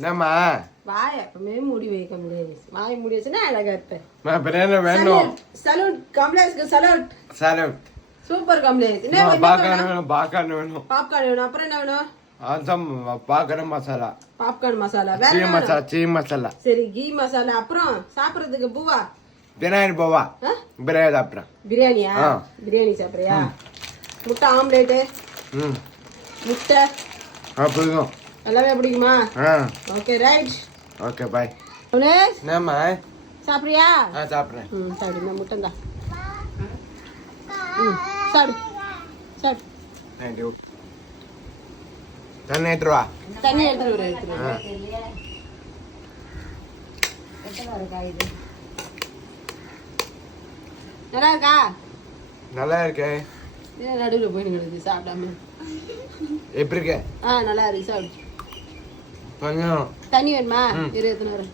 என்னம்மா வாய் எப்பவுமே மூடி வைக்க முடியாது. வாய் மூடி வச்சுன்னா அழகா இருப்பேன். பிரியாணி வேணும். சலூட் கம்ப்ளைஸ்க்கு சலூட். சலூட். சூப்பர் கம்ப்ளைஸ். என்ன வேணும்? பாப்கார்ன் வேணும். பாப்கார்ன் வேணும். அப்புறம் என்ன வேணும்? அதுதான் பாப்கார்ன் மசாலா. பாப்கார்ன் மசாலா. வேற சீ மசாலா. சீ மசாலா. சரி கீ மசாலா. அப்புறம் சாப்பிடுறதுக்கு பூவா? பிரியாணி போவா. பிரியாணி சாப்பிட்றேன். பிரியாணியா? பிரியாணி சாப்பிட்றியா? முட்டை ஆம்லேட்டு. முட்டை பிடிக்கும். எல்லாமே பிடிக்குமா? Okay right. Okay bye. என்னம்மா சாப்பிடுறியா? சாப்பிட்றேன். சாப்பிடு. முட்டை தான். சாப்பிடு சாப்பிடு. தேங்க்யூ. தண்ணி எடுத்துட்டு வா. தண்ணி எடுத்துட்டு வர. நல்லா இருக்கா? நல்லா இருக்கே. நடுவில் போயிடுங்க சாப்பிடாம. எப்படி இருக்க? நல்லா இருக்கு. சாப்பிடு. கொஞ்சம் தண்ணி வேணுமா? இரு எத்தனை வரும்.